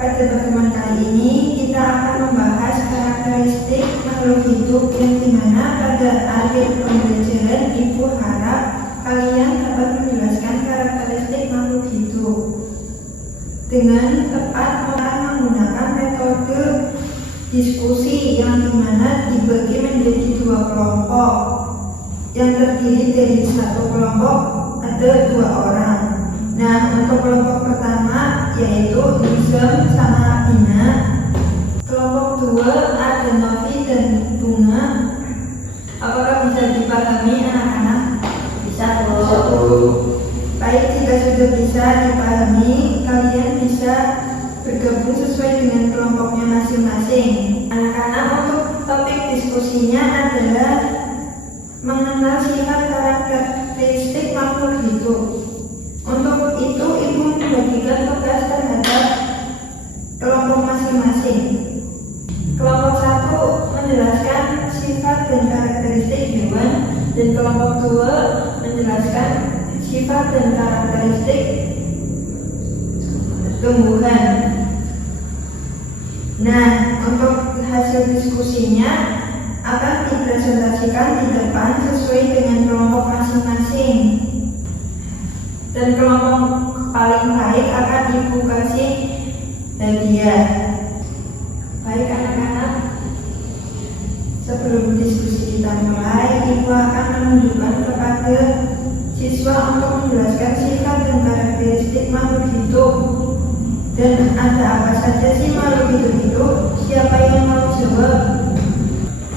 Pada pertemuan kali ini kita akan membahas karakteristik makhluk hidup yang dimana pada akhir pembelajaran Ibu harap kalian dapat menjelaskan karakteristik makhluk hidup dengan tepat menggunakan metode diskusi yang dimana dibagi menjadi dua kelompok yang terdiri dari satu kelompok ada 2 orang. Nah, untuk kelompok pertama yaitu Nizam sama Bina. Kelompok 2 ada Novi dan Bunga. Apakah bisa dipahami anak-anak? Bisa, Bu. Baik, jika sudah bisa dipahami, kalian bisa bergabung sesuai dengan kelompoknya masing-masing. Anak-anak, untuk topik diskusinya adalah mengenal sifat karakteristik makhluk hidup. Untuk itu, Ibu membagikan tugas terhadap kelompok masing-masing. Kelompok 1 menjelaskan sifat dan karakteristik hewan, dan kelompok 2 menjelaskan sifat dan karakteristik tumbuhan. Nah, untuk hasil diskusinya akan dipresentasikan di depan sesuai dengan kelompok masing-masing. Dan kelompok paling baik akan Ibu kasih hadiah. Baik anak-anak, sebelum diskusi kita mulai, Ibu akan menunjukkan kepada siswa untuk menjelaskan sifat dan karakteristik makhluk hidup. Dan ada apa saja sih makhluk hidup itu? Siapa yang mau jawab?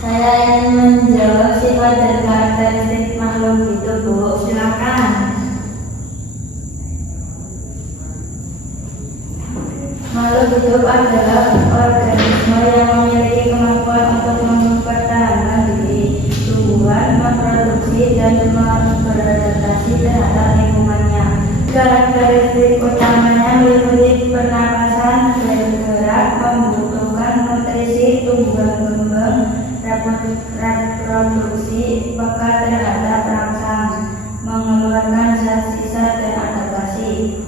Saya ingin menjawab sifat dan karakteristik makhluk hidup, Bu. Silakan. Makhluk hidup adalah organisme yang memiliki kemampuan untuk mempertahankan diri, tumbuhan, memproduksi, dan beradaptasi terhadap lingkungannya. Karakteristik utamanya meliputi pernapasan, bergerak, membutuhkan nutrisi, tumbuh kembang, reproduksi, peka terhadap rangsang, mengeluarkan zat sisa, dan adaptasi.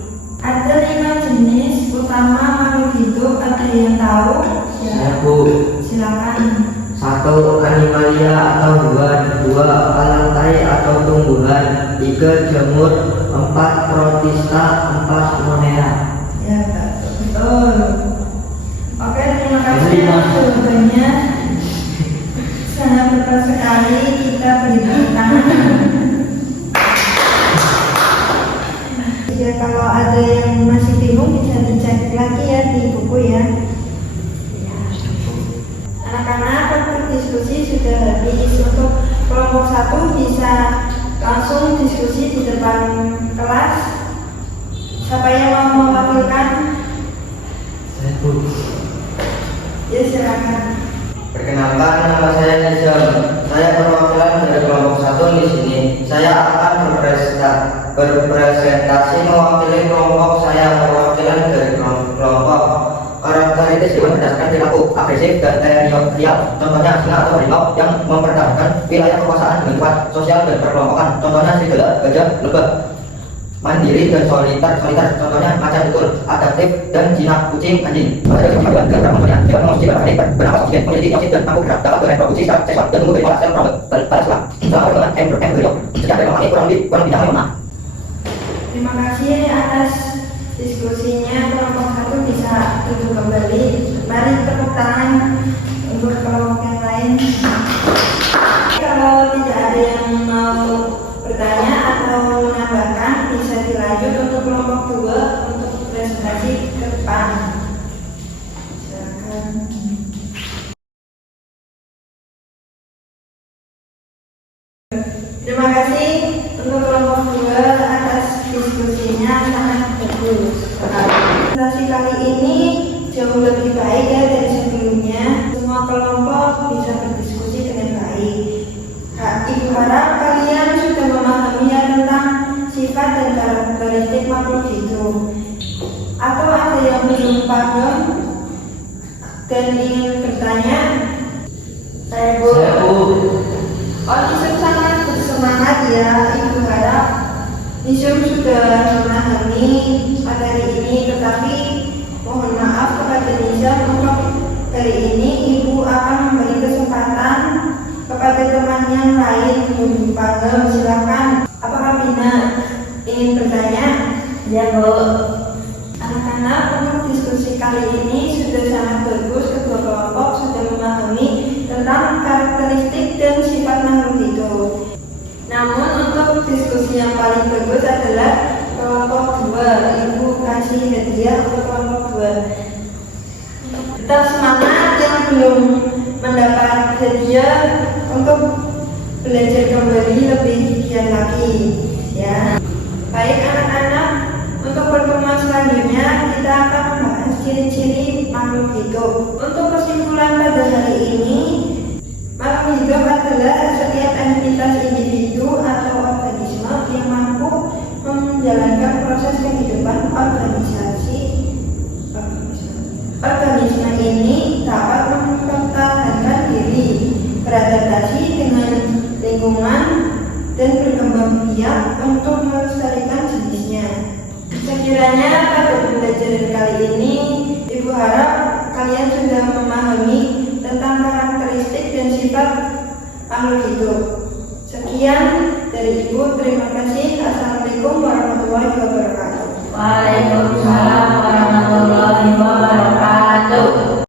Ada 5 jenis utama makhluk hidup, ada yang tahu? Ya, Bu. Silakan. 1. Animalia atau hewan. 2. Allantae atau tumbuhan. 3. Jamur. 4. Protista. 4. Monera. Ya, betul. Oke, terima kasih jawabannya. Sangat betul sekali, kita beri tepuk tangan. Ya, kalau ada yang masih bingung bisa dicek lagi ya di buku ya. Anak-anak, waktu diskusi sudah habis. Untuk kelompok 1 bisa langsung diskusi di depan kelas. Siapa yang mau mewakilkan? Saya, Bu. Ya, silakan. Perkenalkan, nama saya Nizam. Saya perwakilan dari kelompok 1 di sini. Saya akan berpresentasi mewakili kelompok saya. Perwakilan dari kelompok. Karakteristik hewan berdasarkan perilaku agresif dan teritorial. Contohnya singa atau harimau yang mempertahankan wilayah kekuasaan dengan kuat, sosial dan perkelompokan. Contohnya serigala, gajah, lebah. Mandiri dan soliter. Contohnya macan tutul, adaptif dan jinak, kucing, anjing. Pada kejiwaan dan contohnya hewan mengonsumsi berbagai bernafas oksigen, memiliki oksigen dan mampu bergerak dapat bereproduksi secara seksual dan tumbuh dari pola sel pada selang. Selama perkembangan embrio sejak dari memahami kurang lebih bidang lima. Terima kasih atas diskusinya. Kelompok 1 bisa duduk kembali. Mari tepuk tangan untuk kelompok yang lain. Kalau tidak ada yang mau bertanya atau menambahkan, bisa dilanjut untuk kelompok 2 untuk presentasi ke depan. Silakan. Terima kasih untuk kelompok 2 atas diskusinya, sangat bagus. Presentasi kali ini jauh lebih baik ya dari sebelumnya. Semua kelompok bisa berdiskusi dengan baik. Ibu harap kalian sudah memahami ya tentang sifat dan karakteristik makhluk hidup. Atau ada yang belum paham dan ingin bertanya? Saya, Bu. Oh, Nizam sangat bersemangat ya. Ibu harap Nizam sudah memahami materi ini, tetapi mohon maaf kepada kali ini Ibu akan memberi kesempatan kepada teman yang lain untuk dipanggil. Silakan. Apakah Bina ingin bertanya? Ya, Bu. Anak-anak, untuk diskusi kali ini sudah sangat bagus. Kedua kelompok sudah memahami tentang karakteristik dan sifat makhluk hidup. Namun untuk diskusi yang paling bagus adalah kelompok 2. Ibu kasih hadiah untuk kelompok 2. Tetap semangat yang belum mendapat hadiah untuk belajar kembali lebih giat lagi, ya. Baik anak-anak, untuk pertemuan selanjutnya kita akan membahas ciri-ciri makhluk hidup. Untuk kesimpulan pada hari ini, makhluk hidup adalah setiap entitas individu atau organisme yang mampu menjalankan proses kehidupan organisasi. Organisme ini dapat mempertahankan diri, beradaptasi dengan lingkungan, dan berkembang biak untuk melestarikan jenisnya. Sekiranya pada pembelajaran kali ini